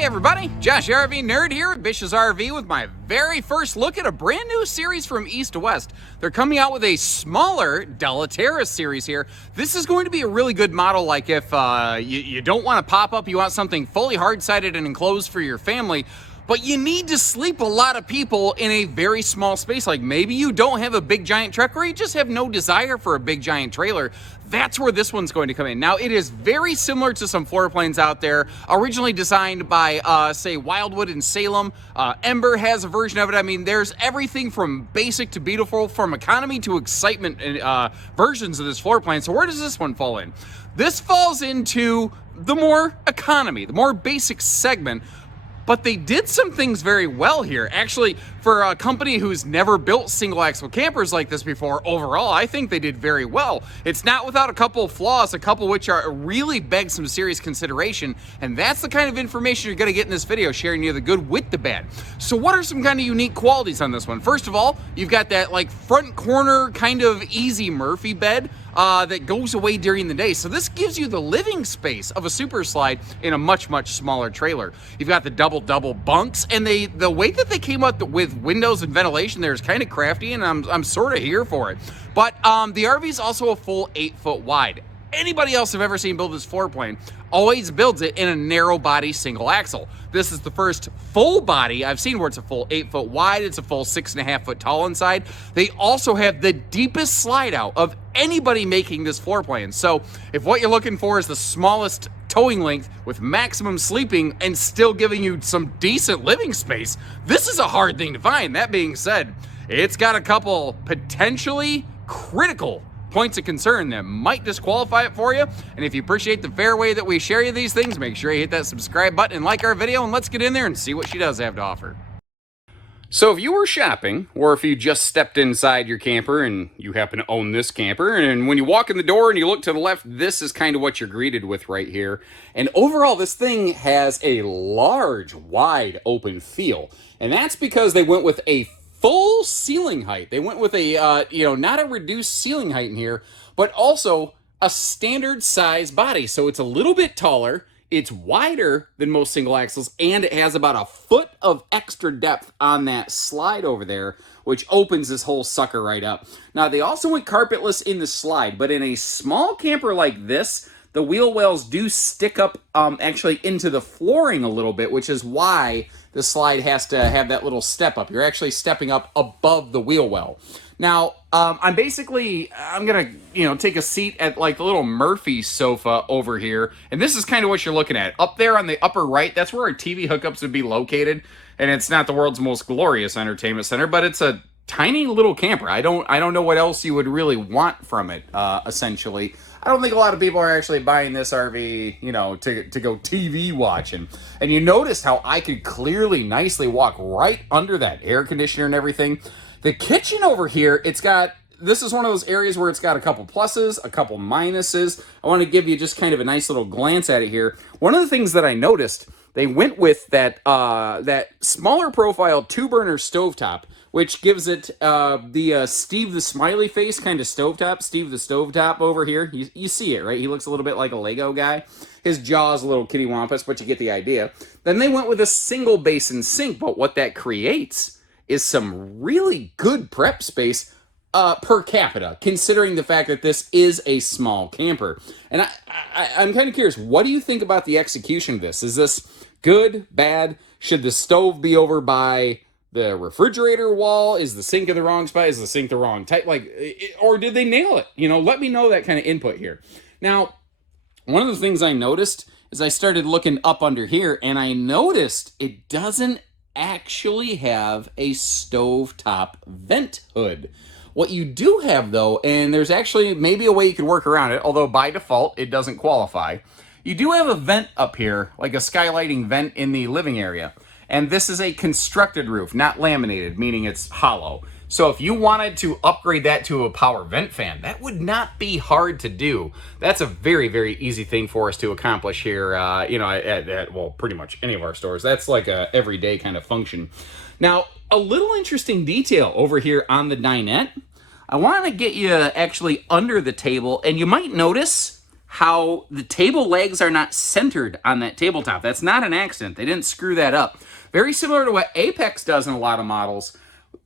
Hey everybody, Josh RV Nerd here at Bish's RV with my very first look at a brand new series from East to West. They're coming out with a smaller Delaterra series here. This is going to be a really good model, like if you don't want to pop up, you want something fully hard-sided and enclosed for your family, but you need to sleep a lot of people in a very small space. Like maybe you don't have a big giant truck or you just have no desire for a big giant trailer. That's where this one's going to come in. Now, it is very similar to some floor plans out there, originally designed by, say, Wildwood and Salem. Ember has a version of it. I mean, there's everything from basic to beautiful, from economy to excitement versions of this floor plan. So where does this one fall in? This falls into the more economy, the more basic segment. But they did some things very well here. Actually, for a company who's never built single-axle campers like this before, overall, I think they did very well. It's not without a couple of flaws, a couple which are really beg some serious consideration, and that's the kind of information you're gonna get in this video, sharing you the good with the bad. So what are some kind of unique qualities on this one? First of all, you've got that like front corner kind of easy Murphy bed that goes away during the day. So this gives you the living space of a Super Slide in a much, much smaller trailer. You've got the double bunks, and the way that they came up with windows and ventilation there is kind of crafty, and I'm sort of here for it. But the RV is also a full 8 foot wide. Anybody else I've ever seen build this floor plan always builds it in a narrow body single axle. This is the first full body I've seen where it's a full 8 foot wide, it's a full 6.5 foot tall inside. They also have the deepest slide out of anybody making this floor plan. So if what you're looking for is the smallest towing length with maximum sleeping and still giving you some decent living space, this is a hard thing to find. That being said, it's got a couple potentially critical points of concern that might disqualify it for you. And if you appreciate the fair way that we share you these things, make sure you hit that subscribe button and like our video, and let's get in there and see what she does have to offer. So if you were shopping, or if you just stepped inside your camper and you happen to own this camper, and when you walk in the door and you look to the left, this is kind of what you're greeted with right here. And overall, this thing has a large, wide open feel. And that's because they went with a full ceiling height. They went with a, not a reduced ceiling height in here, but also a standard size body. So it's a little bit taller, it's wider than most single axles, and it has about a foot of extra depth on that slide over there, which opens this whole sucker right up. Now, they also went carpetless in the slide, but in a small camper like this, the wheel wells do stick up actually into the flooring a little bit, which is why the slide has to have that little step up. You're actually stepping up above the wheel well. Now, I'm gonna, take a seat at like the little Murphy sofa over here, and this is kind of what you're looking at. Up there on the upper right, that's where our TV hookups would be located, and it's not the world's most glorious entertainment center, but it's a tiny little camper. I don't know what else you would really want from it, essentially. I don't think a lot of people are actually buying this RV, to go TV watching. And you notice how I could clearly, nicely walk right under that air conditioner and everything. The kitchen over here, this is one of those areas where it's got a couple pluses, a couple minuses. I want to give you just kind of a nice little glance at it here. One of the things that I noticed, they went with that smaller profile 2-burner stovetop, which gives it the Steve the Smiley Face kind of stovetop. Steve the Stovetop over here. You see it, right? He looks a little bit like a Lego guy. His jaw's a little kitty wampus, but you get the idea. Then they went with a single basin sink, but what that creates is some really good prep space per capita, considering the fact that this is a small camper. And I'm kind of curious, what do you think about the execution of this? Is this good, bad? Should the stove be over by the refrigerator wall? Is the sink in the wrong spot? Is the sink the wrong type? Or did they nail it? Let me know that kind of input here. Now, one of the things I noticed is I started looking up under here, and I noticed it doesn't actually have a stovetop vent hood. What you do have, though, and there's actually maybe a way you could work around it, although by default it doesn't qualify. You do have a vent up here, like a skylighting vent in the living area. And this is a constructed roof, not laminated, meaning it's hollow. So if you wanted to upgrade that to a power vent fan, that would not be hard to do. That's a very, very easy thing for us to accomplish here, at pretty much any of our stores. That's like a everyday kind of function. Now, a little interesting detail over here on the dinette. I want to get you actually under the table, and you might notice how the table legs are not centered on that tabletop. That's not an accident. They didn't screw that up. Very similar to what Apex does in a lot of models.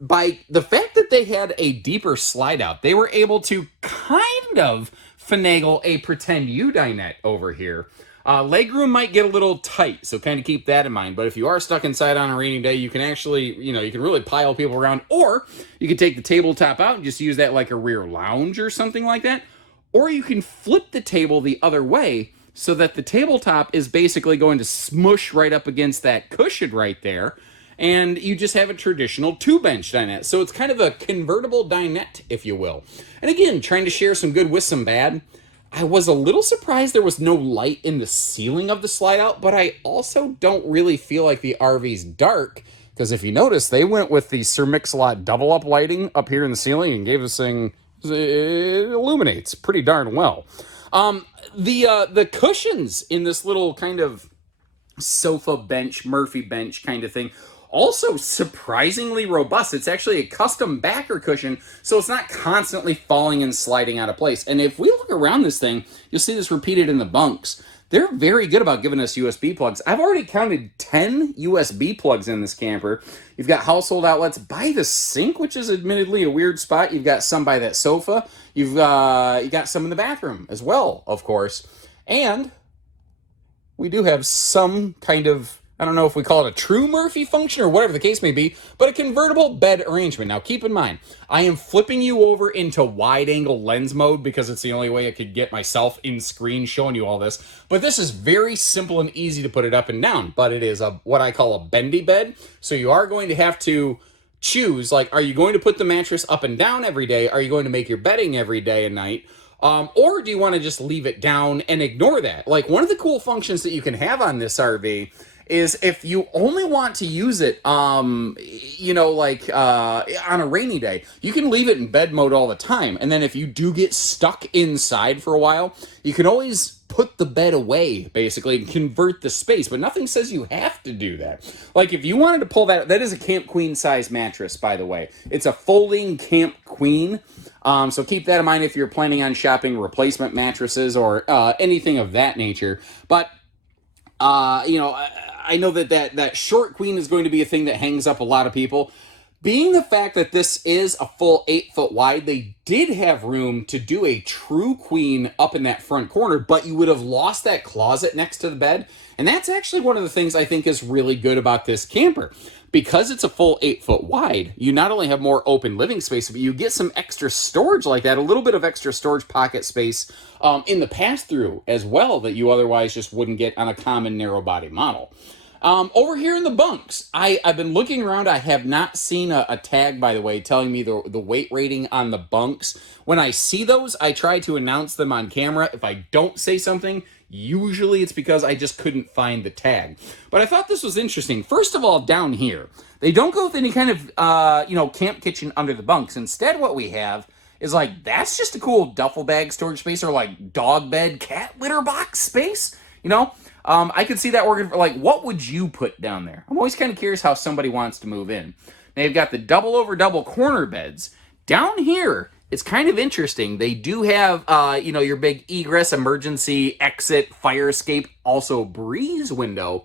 By the fact that they had a deeper slide out, they were able to kind of finagle a pretend U dinette over here. Legroom might get a little tight, so kind of keep that in mind. But if you are stuck inside on a rainy day, you can actually, you can really pile people around. Or you can take the tabletop out and just use that like a rear lounge or something like that. Or you can flip the table the other way so that the tabletop is basically going to smush right up against that cushion right there. And you just have a traditional two-bench dinette. So it's kind of a convertible dinette, if you will. And again, trying to share some good with some bad. I was a little surprised there was no light in the ceiling of the slide out, but I also don't really feel like the RV's dark, because if you notice, they went with the Sir Mix-a-Lot double-up lighting up here in the ceiling and gave this thing, it illuminates pretty darn well. The cushions in this little kind of sofa bench, Murphy bench kind of thing, also surprisingly robust. It's actually a custom backer cushion, so it's not constantly falling and sliding out of place. And if we look around this thing, you'll see this repeated in the bunks. They're very good about giving us USB plugs. I've already counted 10 USB plugs in this camper. You've got household outlets by the sink, which is admittedly a weird spot. You've got some by that sofa. You got some in the bathroom as well, of course. And we do have some kind of, I don't know if we call it a true Murphy function or whatever the case may be, but a convertible bed arrangement. Now, keep in mind, I am flipping you over into wide-angle lens mode because it's the only way I could get myself in screen showing you all this. But this is very simple and easy to put it up and down, but it is what I call a bendy bed. So you are going to have to choose, like, are you going to put the mattress up and down every day? Are you going to make your bedding every day and night? Or do you want to just leave it down and ignore that? Like, one of the cool functions that you can have on this RV is if you only want to use it, on a rainy day, you can leave it in bed mode all the time. And then if you do get stuck inside for a while, you can always put the bed away, basically, and convert the space. But nothing says you have to do that. Like, if you wanted to pull that is a Camp Queen size mattress, by the way. It's a folding Camp Queen. So keep that in mind if you're planning on shopping replacement mattresses or anything of that nature. But, I know that short queen is going to be a thing that hangs up a lot of people. Being the fact that this is a full 8 foot wide, they did have room to do a true queen up in that front corner, but you would have lost that closet next to the bed. And that's actually one of the things I think is really good about this camper. Because it's a full 8 foot wide, you not only have more open living space, but you get some extra storage like that, a little bit of extra storage pocket space in the pass-through as well that you otherwise just wouldn't get on a common narrow body model. Over here in the bunks, I've been looking around. I have not seen a tag, by the way, telling me the weight rating on the bunks. When I see those, I try to announce them on camera. If I don't say something, usually it's because I just couldn't find the tag. But I thought this was interesting. First of all, down here, they don't go with any kind of, camp kitchen under the bunks. Instead, what we have is like, that's just a cool duffel bag storage space or like dog bed, cat litter box space, I could see that working for, like, what would you put down there? I'm always kind of curious how somebody wants to move in. Now, you've got the double over double corner beds. Down here, it's kind of interesting. They do have, your big egress, emergency, exit, fire escape, also breeze window.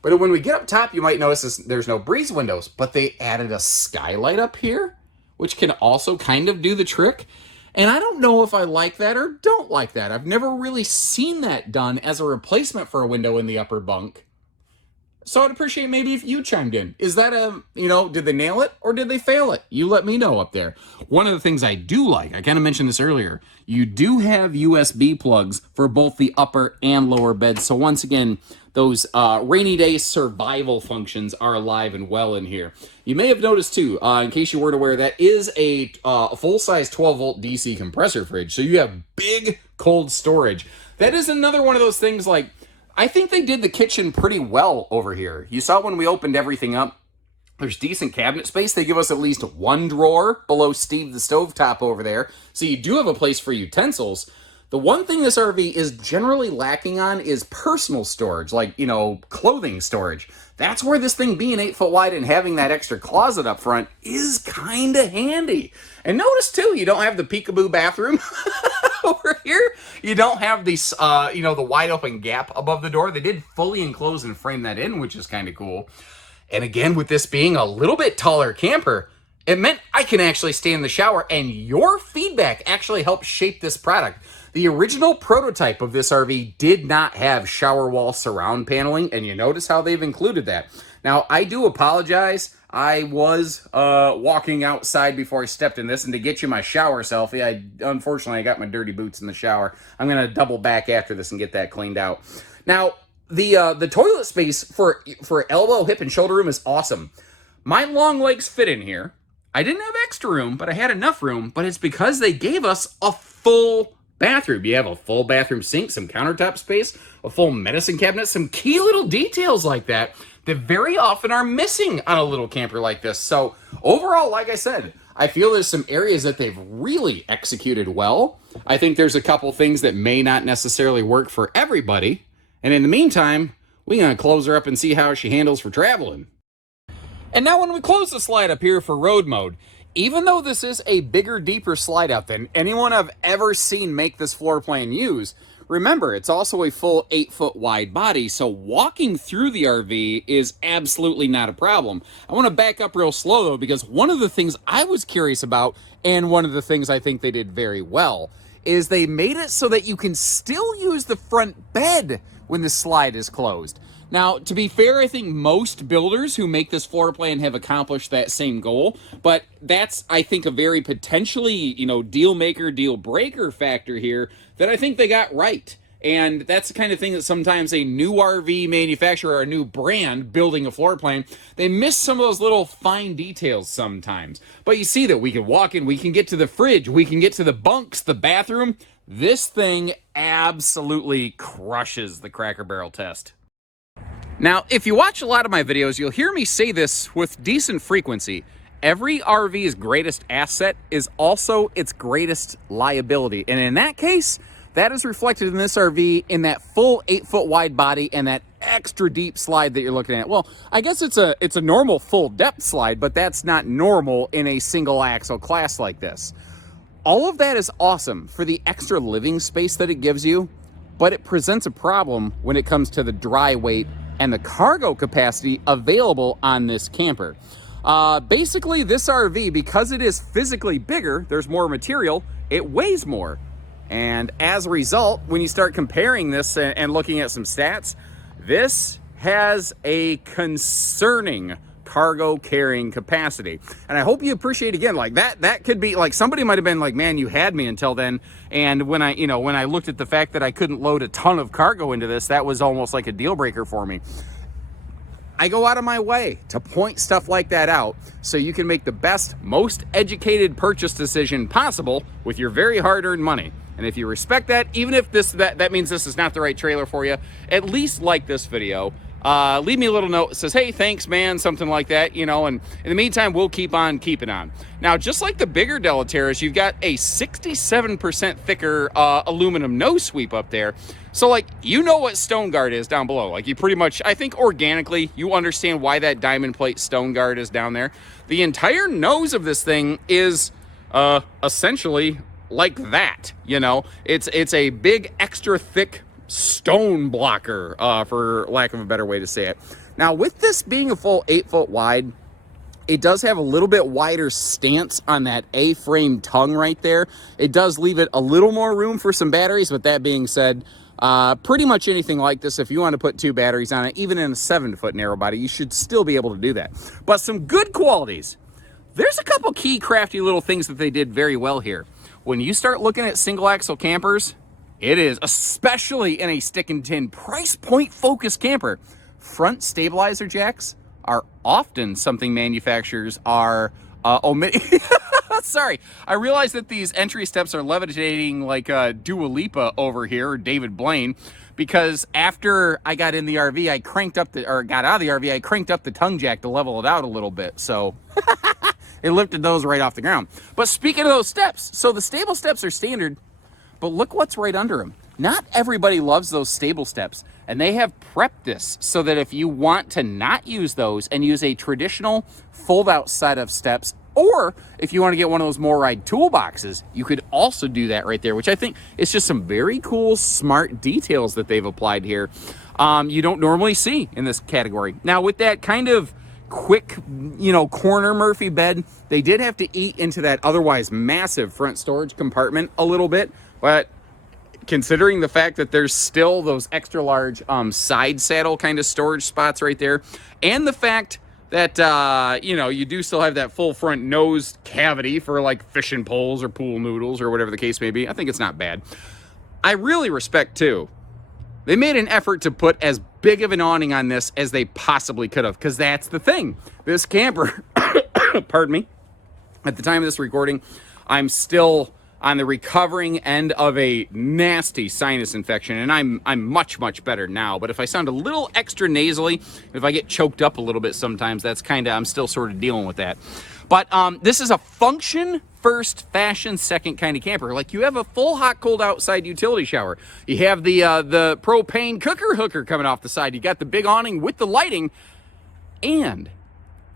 But when we get up top, you might notice there's no breeze windows, but they added a skylight up here, which can also kind of do the trick. And I don't know if I like that or don't like that. I've never really seen that done as a replacement for a window in the upper bunk. So I'd appreciate maybe if you chimed in. Is that did they nail it or did they fail it? You let me know up there. One of the things I do like, I kind of mentioned this earlier, you do have USB plugs for both the upper and lower beds. So once again, those rainy day survival functions are alive and well in here. You may have noticed too, in case you weren't aware, that is a full-size 12-volt DC compressor fridge. So you have big cold storage. That is another one of those things like, I think they did the kitchen pretty well over here. You saw when we opened everything up, there's decent cabinet space. They give us at least one drawer below Steve the stovetop over there. So you do have a place for utensils. The one thing this RV is generally lacking on is personal storage, like, clothing storage. That's where this thing being 8 foot wide and having that extra closet up front is kind of handy. And notice too, you don't have the peekaboo bathroom over here. You don't have these, the wide open gap above the door. They did fully enclose and frame that in, which is kind of cool. And again, with this being a little bit taller camper, it meant I can actually stay in the shower, and your feedback actually helped shape this product. The original prototype of this RV did not have shower wall surround paneling, and you notice how they've included that. Now, I do apologize. I was walking outside before I stepped in this, and to get you my shower selfie, unfortunately I got my dirty boots in the shower. I'm going to double back after this and get that cleaned out. Now, the toilet space for elbow, hip, and shoulder room is awesome. My long legs fit in here. I didn't have extra room, but I had enough room, but it's because they gave us a full bathroom. You have a full bathroom sink, some countertop space, a full medicine cabinet, some key little details like that very often are missing on a little camper like this. So overall, like I said, I feel there's some areas that they've really executed well. I think there's a couple things that may not necessarily work for everybody. And in the meantime, we're going to close her up and see how she handles for traveling. And now when we close the slide up here for road mode, even though this is a bigger, deeper slide out than anyone I've ever seen make this floor plan use, remember, it's also a full 8 foot wide body, so walking through the RV is absolutely not a problem. I want to back up real slow though, because one of the things I was curious about, and one of the things I think they did very well, is they made it so that you can still use the front bed when the slide is closed. Now, to be fair, I think most builders who make this floor plan have accomplished that same goal, but that's, I think, a very potentially, deal maker, deal breaker factor here that I think they got right. And that's the kind of thing that sometimes a new RV manufacturer or a new brand building a floor plan, they miss some of those little fine details sometimes. But you see that we can walk in, we can get to the fridge, we can get to the bunks, the bathroom. This thing absolutely crushes the Cracker Barrel test. Now, if you watch a lot of my videos, you'll hear me say this with decent frequency. Every RV's greatest asset is also its greatest liability. And in that case, that is reflected in this RV in that full 8 foot wide body and that extra deep slide that you're looking at. Well, I guess it's a normal full depth slide, but that's not normal in a single axle class like this. All of that is awesome for the extra living space that it gives you, but it presents a problem when it comes to the dry weight and the cargo capacity available on this camper. Basically, this RV, because it is physically bigger, there's more material, it weighs more. And as a result, when you start comparing this and looking at some stats, this has a concerning cargo carrying capacity. And I hope you appreciate, again, like that could be like, somebody might have been like, man, you had me until then. And when I looked at the fact that I couldn't load a ton of cargo into this, that was almost like a deal breaker for me. I go out of my way to point stuff like that out so you can make the best, most educated purchase decision possible with your very hard-earned money. And if you respect that, even if that means this is not the right trailer for you, at least like this video. Leave me a little note that says, hey, thanks, man, something like that, and in the meantime, we'll keep on keeping on. Now, just like the bigger Delaterras, you've got a 67% thicker aluminum nose sweep up there. So, what Stone Guard is down below. You pretty much, I think organically, you understand why that diamond plate Stone Guard is down there. The entire nose of this thing is essentially like that, It's a big, extra thick stone blocker, for lack of a better way to say it. Now, with this being a full 8 foot wide, it does have a little bit wider stance on that A-frame tongue right there. It does leave it a little more room for some batteries, but that being said, pretty much anything like this, if you want to put 2 batteries on it, even in a 7 foot narrow body, you should still be able to do that. But some good qualities. There's a couple key crafty little things that they did very well here. When you start looking at single axle campers, it is, especially in a stick and tin price point focused camper, front stabilizer jacks are often something manufacturers are omitting. Sorry, I realize that these entry steps are levitating like Dua Lipa over here, or David Blaine, because after I got in the RV, I got out of the RV, I cranked up the tongue jack to level it out a little bit. So it lifted those right off the ground. But speaking of those steps, so the stable steps are standard, but look what's right under them. Not everybody loves those stable steps, and they have prepped this so that if you want to not use those and use a traditional fold-out set of steps, or if you want to get one of those MORryde toolboxes, you could also do that right there, which I think is just some very cool, smart details that they've applied here. You don't normally see in this category. Now, with that kind of quick, corner Murphy bed, they did have to eat into that otherwise massive front storage compartment a little bit, but considering the fact that there's still those extra large side saddle kind of storage spots right there, and the fact that, you do still have that full front nose cavity for like fishing poles or pool noodles or whatever the case may be, I think it's not bad. I really respect, too, they made an effort to put as big of an awning on this as they possibly could have, because that's the thing. This camper, pardon me, at the time of this recording, I'm still on the recovering end of a nasty sinus infection, and I'm much, much better now. But if I sound a little extra nasally, if I get choked up a little bit sometimes, that's I'm still sort of dealing with that. But this is a function first, fashion second kind of camper. Like, you have a full hot, cold outside utility shower. You have the propane cooker hooker coming off the side. You got the big awning with the lighting. And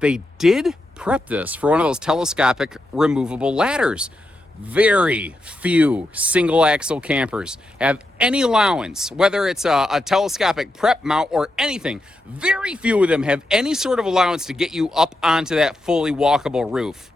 they did prep this for one of those telescopic removable ladders. Very few single axle campers have any allowance, whether it's a telescopic prep mount or anything. Very few of them have any sort of allowance to get you up onto that fully walkable roof.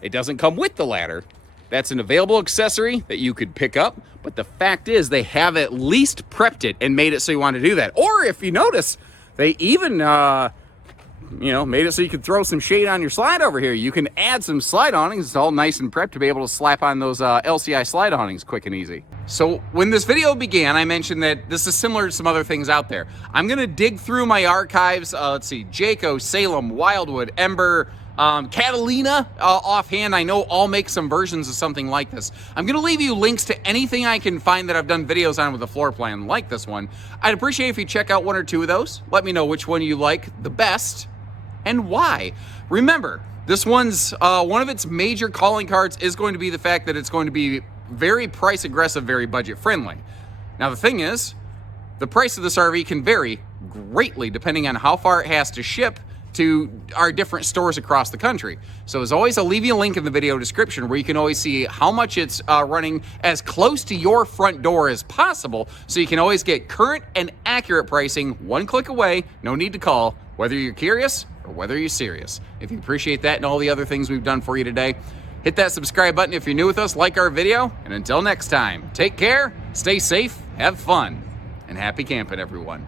It doesn't come with the ladder. That's an available accessory that you could pick up, but the fact is they have at least prepped it and made it so you want to do that. Or if you notice, they even made it so you could throw some shade on your slide over here. You can add some slide awnings. It's all nice and prepped to be able to slap on those LCI slide awnings quick and easy. So when this video began, I mentioned that this is similar to some other things out there. I'm going to dig through my archives. Let's see, Jayco, Salem, Wildwood, Ember, Catalina, offhand, I know all make some versions of something like this. I'm going to leave you links to anything I can find that I've done videos on with a floor plan like this one. I'd appreciate if you check out one or two of those. Let me know which one you like the best and why. Remember, this one's, one of its major calling cards is going to be the fact that it's going to be very price aggressive, very budget friendly. Now, the thing is, the price of this RV can vary greatly depending on how far it has to ship to our different stores across the country. So as always, I'll leave you a link in the video description where you can always see how much it's running as close to your front door as possible, so you can always get current and accurate pricing one click away. No need to call, whether you're curious or whether you're serious. If you appreciate that and all the other things we've done for you today, hit that subscribe button if you're new with us, like our video, and until next time, take care, stay safe, have fun, and happy camping, everyone.